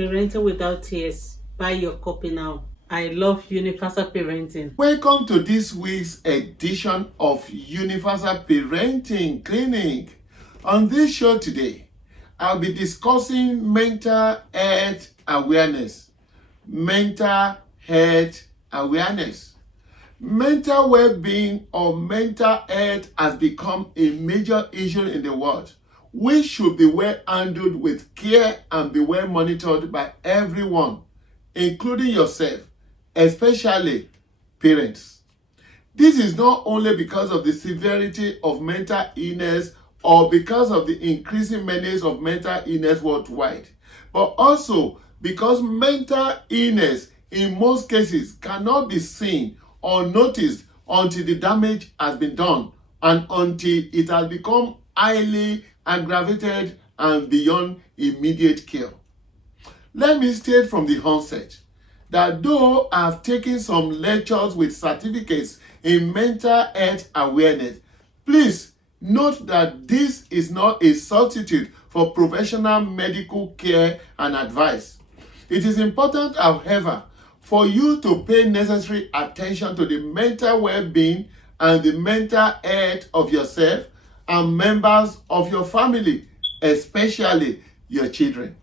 Parenting Without Tears. Buy your copy now. I love universal parenting. Welcome to this week's edition of Universal Parenting Clinic. On this show today, I'll be discussing mental health awareness. Mental health awareness. Mental well-being or mental health has become a major issue in the world, which should be well handled with care and be well monitored by everyone, including yourself, especially parents. This is not only because of the severity of mental illness or because of the increasing menace of mental illness worldwide, but also because mental illness in most cases cannot be seen or noticed until the damage has been done and until it has become highly aggravated and beyond immediate care. Let me state from the onset that though I have taken some lectures with certificates in mental health awareness, please note that this is not a substitute for professional medical care and advice. It is important, however, for you to pay necessary attention to the mental well-being and the mental health of yourself and members of your family, especially your children.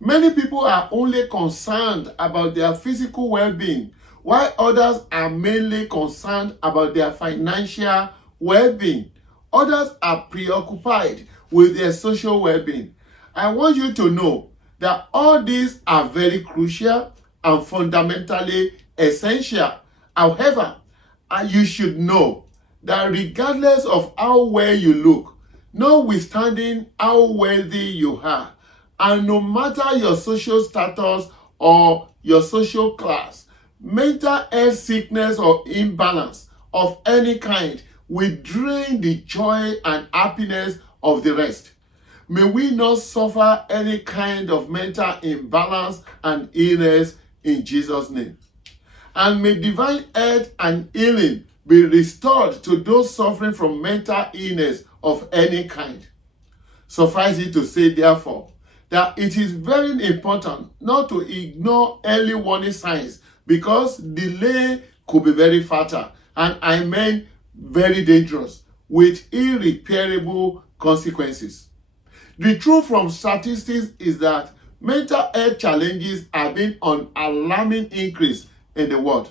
Many people are only concerned about their physical well-being, while others are mainly concerned about their financial well-being. Others are preoccupied with their social well-being. I want you to know that all these are very crucial and fundamentally essential. However, you should know that regardless of how well you look, notwithstanding how wealthy you are, and no matter your social status or your social class, mental health sickness or imbalance of any kind will drain the joy and happiness of the rest. May we not suffer any kind of mental imbalance and illness in Jesus' name. And may divine health and healing be restored to those suffering from mental illness of any kind. Suffice it to say, therefore, that it is very important not to ignore early warning signs because delay could be very fatal and I mean very dangerous with irreparable consequences. The truth from statistics is that mental health challenges have been on alarming increase in the world.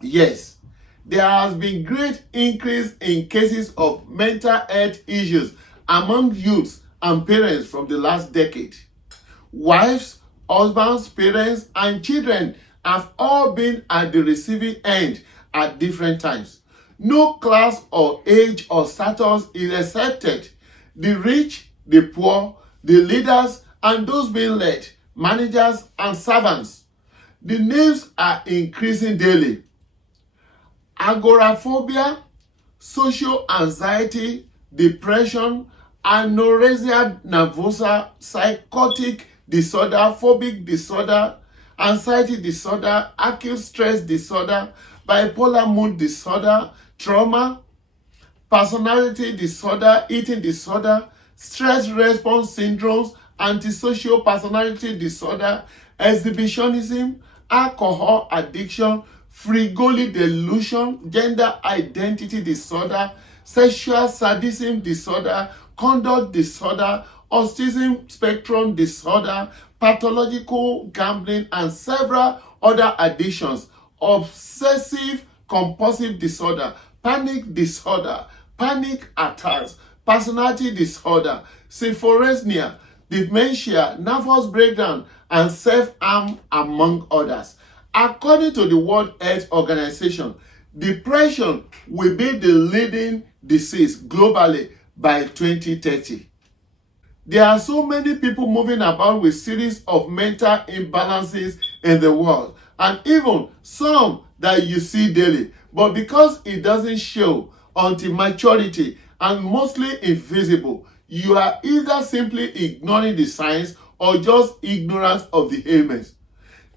Yes, there has been great increase in cases of mental health issues among youths and parents from the last decade. Wives, husbands, parents, and children have all been at the receiving end at different times. No class or age or status is accepted. The rich, the poor, the leaders, and those being led, managers and servants. The names are increasing daily. Agoraphobia, social anxiety, depression, anorexia nervosa, psychotic disorder, phobic disorder, anxiety disorder, acute stress disorder, bipolar mood disorder, trauma, personality disorder, eating disorder, stress response syndromes, antisocial personality disorder, exhibitionism, alcohol addiction, frigolity delusion, gender identity disorder, sexual sadism disorder, conduct disorder, autism spectrum disorder, pathological gambling, and several other addictions, obsessive compulsive disorder, panic disorder, panic attacks, personality disorder, schizophrenia, dementia, nervous breakdown, and self-harm, among others. According to the World Health Organization, depression will be the leading disease globally by 2030. There are so many people moving about with series of mental imbalances in the world, and even some that you see daily, but because it doesn't show until maturity and mostly invisible, you are either simply ignoring the signs or just ignorant of the ailments.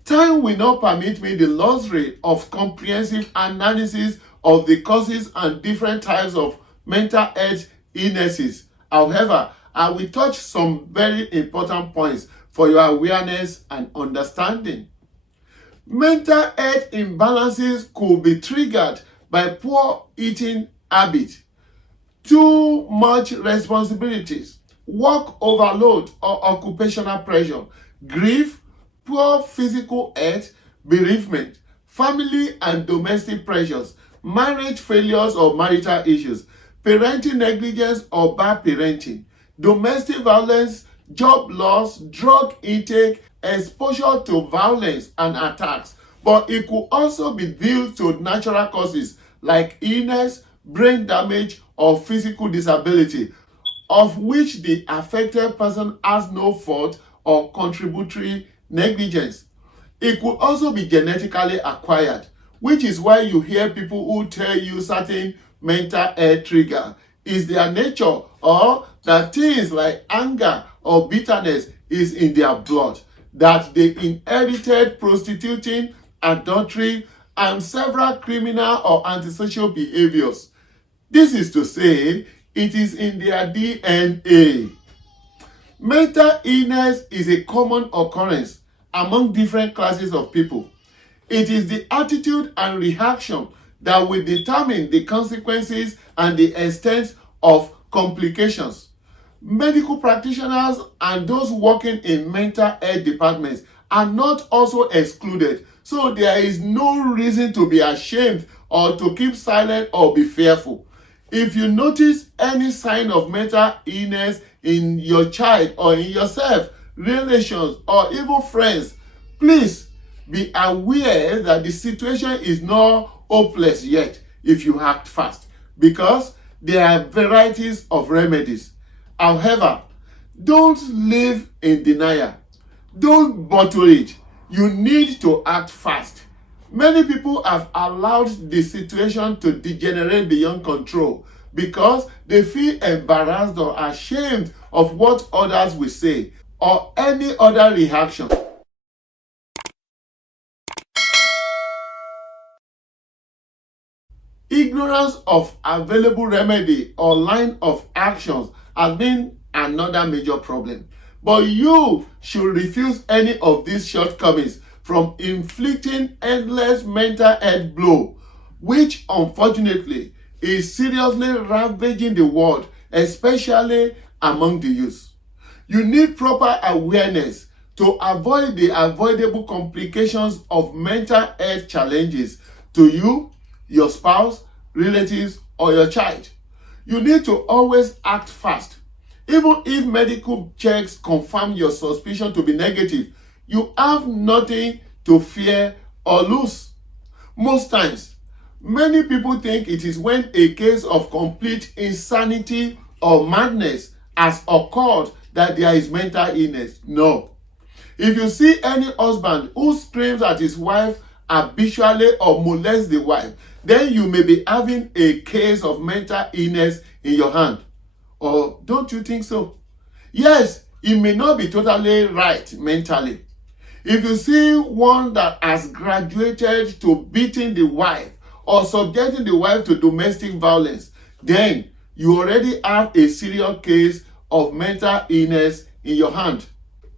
Time will not permit me the luxury of comprehensive analysis of the causes and different types of mental health illnesses. However, I will touch some very important points for your awareness and understanding. Mental health imbalances could be triggered by poor eating habits, too much responsibilities, work overload or occupational pressure, grief, poor physical health, bereavement, family and domestic pressures, marriage failures or marital issues, parenting negligence or bad parenting, domestic violence, job loss, drug intake, exposure to violence and attacks. But it could also be due to natural causes like illness, brain damage, or physical disability, of which the affected person has no fault or contributory negligence. It could also be genetically acquired, which is why you hear people who tell you certain mental health trigger is their nature, or that things like anger or bitterness is in their blood, that they inherited prostituting, adultery, and several criminal or antisocial behaviors. This is to say, it is in their DNA. Mental illness is a common occurrence among different classes of people. It is the attitude and reaction that will determine the consequences and the extent of complications. Medical practitioners and those working in mental health departments are not also excluded, so there is no reason to be ashamed or to keep silent or be fearful. If you notice any sign of mental illness in your child or in yourself, relations, or even friends, please be aware that the situation is not hopeless yet if you act fast, because there are varieties of remedies. However, don't live in denial. Don't bottle it. You need to act fast. Many people have allowed the situation to degenerate beyond control because they feel embarrassed or ashamed of what others will say or any other reaction. Ignorance of available remedy or line of actions has been another major problem. But you should refuse any of these shortcomings from inflicting endless mental health blow, which unfortunately is seriously ravaging the world, especially among the youth. You need proper awareness to avoid the avoidable complications of mental health challenges to you, your spouse, relatives, or your child. You need to always act fast. Even if medical checks confirm your suspicion to be negative, you have nothing to fear or lose. Most times, many people think it is when a case of complete insanity or madness has occurred that there is mental illness. No. If you see any husband who screams at his wife habitually or molests the wife, then you may be having a case of mental illness in your hand. Or don't you think so? Yes, it may not be totally right mentally. If you see one that has graduated to beating the wife or subjecting the wife to domestic violence, then you already have a serious case of mental illness in your hand.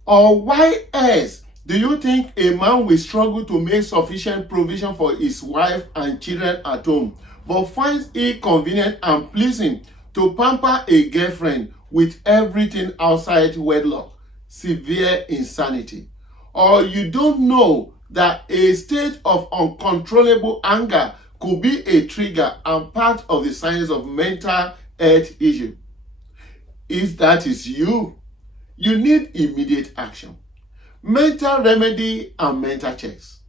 Or why else do you think a man will struggle to make sufficient provision for his wife and children at home, but finds it convenient and pleasing to pamper a girlfriend with everything outside wedlock? Severe insanity. Or you don't know that a state of uncontrollable anger could be a trigger and part of the signs of mental health issue. If that is you, you need immediate action. Mental remedy and mental checks.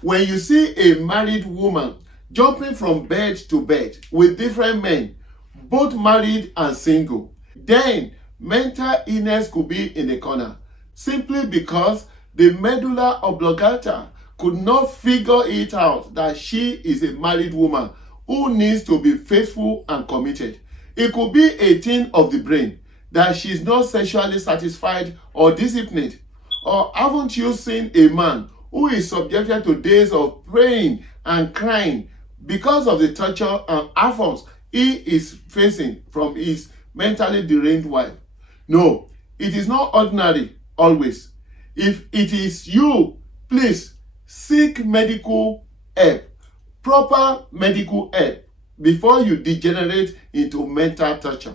When you see a married woman jumping from bed to bed with different men, both married and single, then mental illness could be in the corner, simply because the medulla oblongata could not figure it out that she is a married woman who needs to be faithful and committed. It could be a thing of the brain, that she is not sexually satisfied or disciplined. Or haven't you seen a man who is subjected to days of praying and crying because of the torture and affronts he is facing from his mentally deranged wife? No, it is not ordinary always. If it is you, please seek medical help, proper medical help, before you degenerate into mental torture.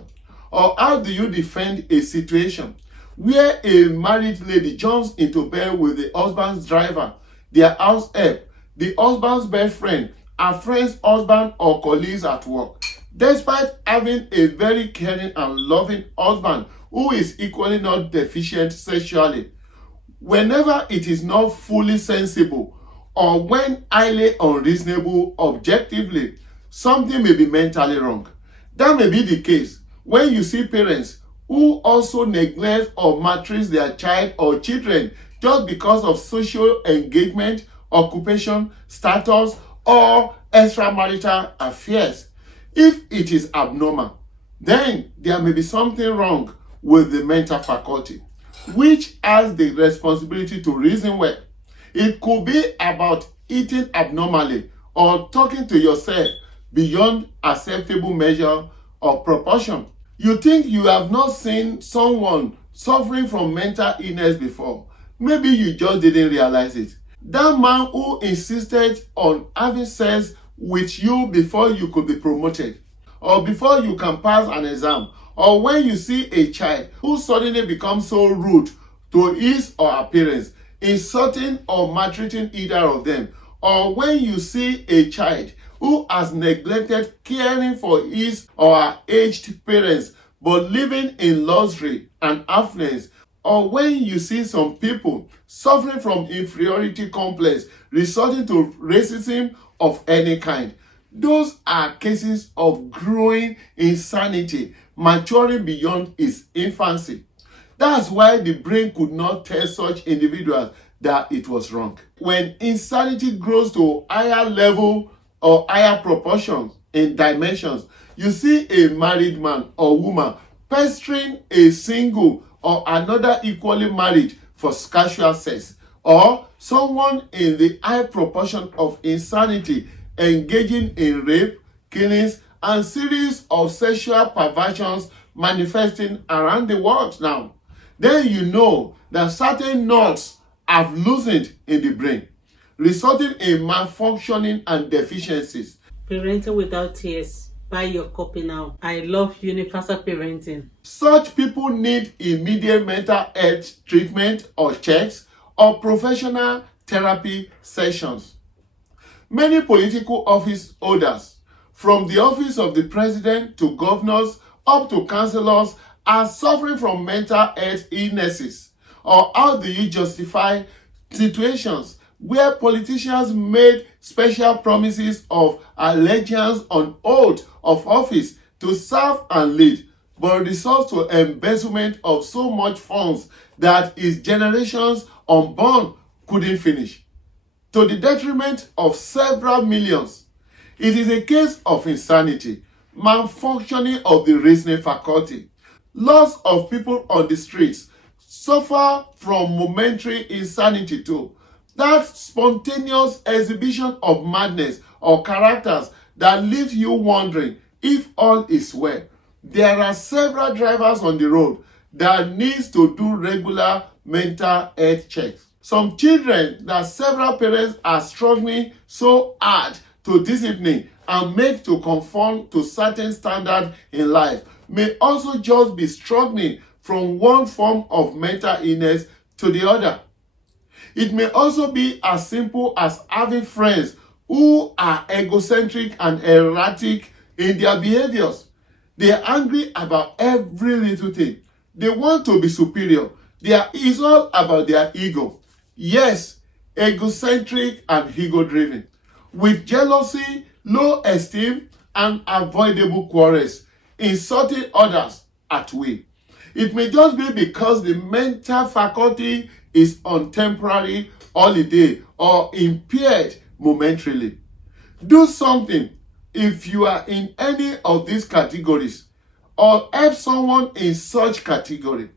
Or how do you defend a situation where a married lady jumps into bed with the husband's driver, their house help, the husband's best friend, a friend's husband or colleagues at work, despite having a very caring and loving husband who is equally not deficient sexually? Whenever it is not fully sensible or when highly unreasonable objectively, something may be mentally wrong. That may be the case when you see parents who also neglect or maltreat their child or children just because of social engagement, occupation, status, or extramarital affairs. If it is abnormal, then there may be something wrong with the mental faculty, which has the responsibility to reason well. It could be about eating abnormally or talking to yourself beyond acceptable measure or proportion. You think you have not seen someone suffering from mental illness before. Maybe you just didn't realize it. That man who insisted on having sex with you before you could be promoted, or before you can pass an exam, or when you see a child who suddenly becomes so rude to his or her parents, insulting or maltreating either of them, or when you see a child who has neglected caring for his or her aged parents but living in luxury and affluence, or when you see some people suffering from inferiority complex resulting to racism of any kind. Those are cases of growing insanity maturing beyond its infancy. That's why the brain could not tell such individuals that it was wrong. When insanity grows to higher level or higher proportions in dimensions, you see a married man or woman pestering a single or another equally married for casual sex, or someone in the high proportion of insanity engaging in rape, killings, and series of sexual perversions manifesting around the world now. Then you know that certain knots have loosened in the brain, resulting in malfunctioning and deficiencies. Parenting without tears. Buy your copy now. I love universal parenting. Such people need immediate mental health treatment or checks or professional therapy sessions. Many political office holders, from the office of the president to governors up to councillors, are suffering from mental health illnesses. Or how do you justify situations where politicians made special promises of allegiance on oath of office to serve and lead, but resort to embezzlement of so much funds that his generations unborn couldn't finish, to the detriment of several millions? It is a case of insanity, malfunctioning of the reasoning faculty. Lots of people on the streets suffer from momentary insanity too. That spontaneous exhibition of madness or characters that leaves you wondering if all is well. There are several drivers on the road that needs to do regular mental health checks. Some children that several parents are struggling so hard to discipline and make to conform to certain standards in life may also just be struggling from one form of mental illness to the other. It may also be as simple as having friends who are egocentric and erratic in their behaviors. They are angry about every little thing. They want to be superior. It's all about their ego. Yes, egocentric and ego-driven, with jealousy, low esteem, and avoidable quarrels, insulting others at will. It may just be because the mental faculty is on temporary holiday or impaired momentarily. Do something if you are in any of these categories, or help someone in such category.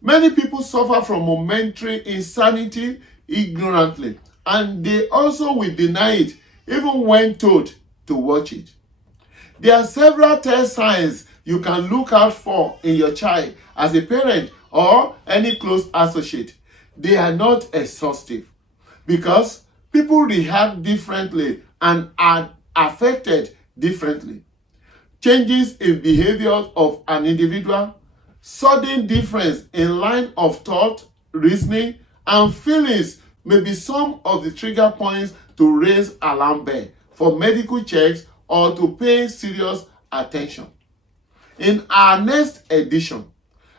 Many people suffer from momentary insanity ignorantly, and they also will deny it even when told to watch it. There are several tell signs you can look out for in your child as a parent or any close associate. they are not exhaustive because people react differently and are affected differently. Changes in behavior of an individual, sudden difference in line of thought, reasoning, and feelings may be some of the trigger points to raise alarm bell for medical checks or to pay serious attention. In our next edition,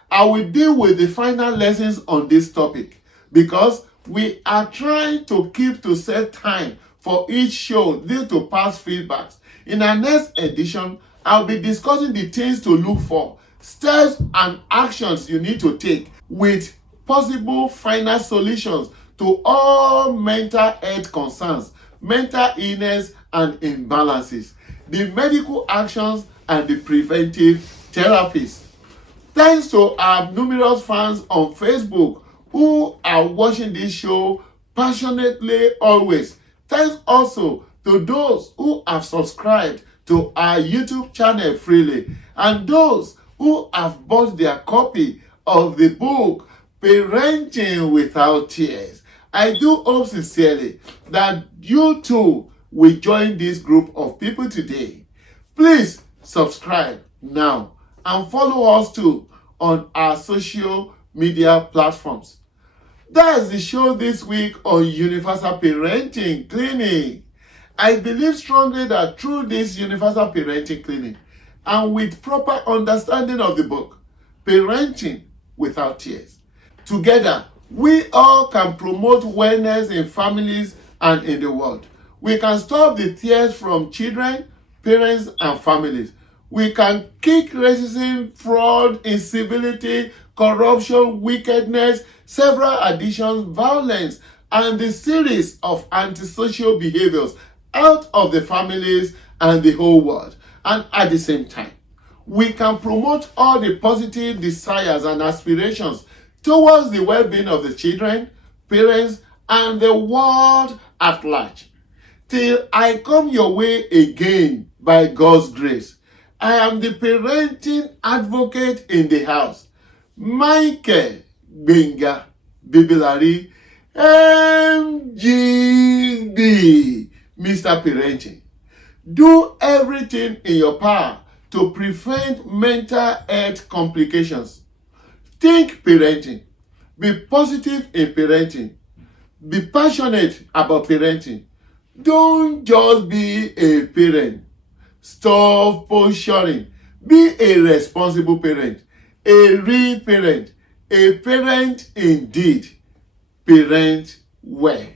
I will deal with the final lessons on this topic because we are trying to keep to set time for each show due to past feedbacks. In our next edition, I'll be discussing the things to look for, steps and actions you need to take with possible final solutions to all mental health concerns, mental illness and imbalances, the medical actions and the preventive therapies. Thanks to our numerous fans on Facebook who are watching this show passionately always. Thanks also to those who have subscribed to our YouTube channel freely and those who have bought their copy of the book Parenting Without Tears. I do hope sincerely that you too will join this group of people today. Please subscribe now and follow us too on our social media platforms. That's the show this week on Universal Parenting Clinic. I believe strongly that through this Universal Parenting Clinic and with proper understanding of the book, Parenting Without Tears, together we all can promote wellness in families and in the world. We can stop the tears from children, parents, and families. We can kick racism, fraud, incivility, corruption, wickedness, several addictions, violence, and the series of antisocial behaviors out of the families and the whole world. And at the same time, we can promote all the positive desires and aspirations towards the well-being of the children, parents, and the world at large. Till I come your way again by God's grace, I am the parenting advocate in the house, Michael Benga Bibilari, MGB, Mr. Parenting. Do everything in your power to prevent mental health complications. Think parenting. Be positive in parenting. Be passionate about parenting. Don't just be a parent. Stop posturing. Be a responsible parent. A real parent. A parent indeed. Parent well.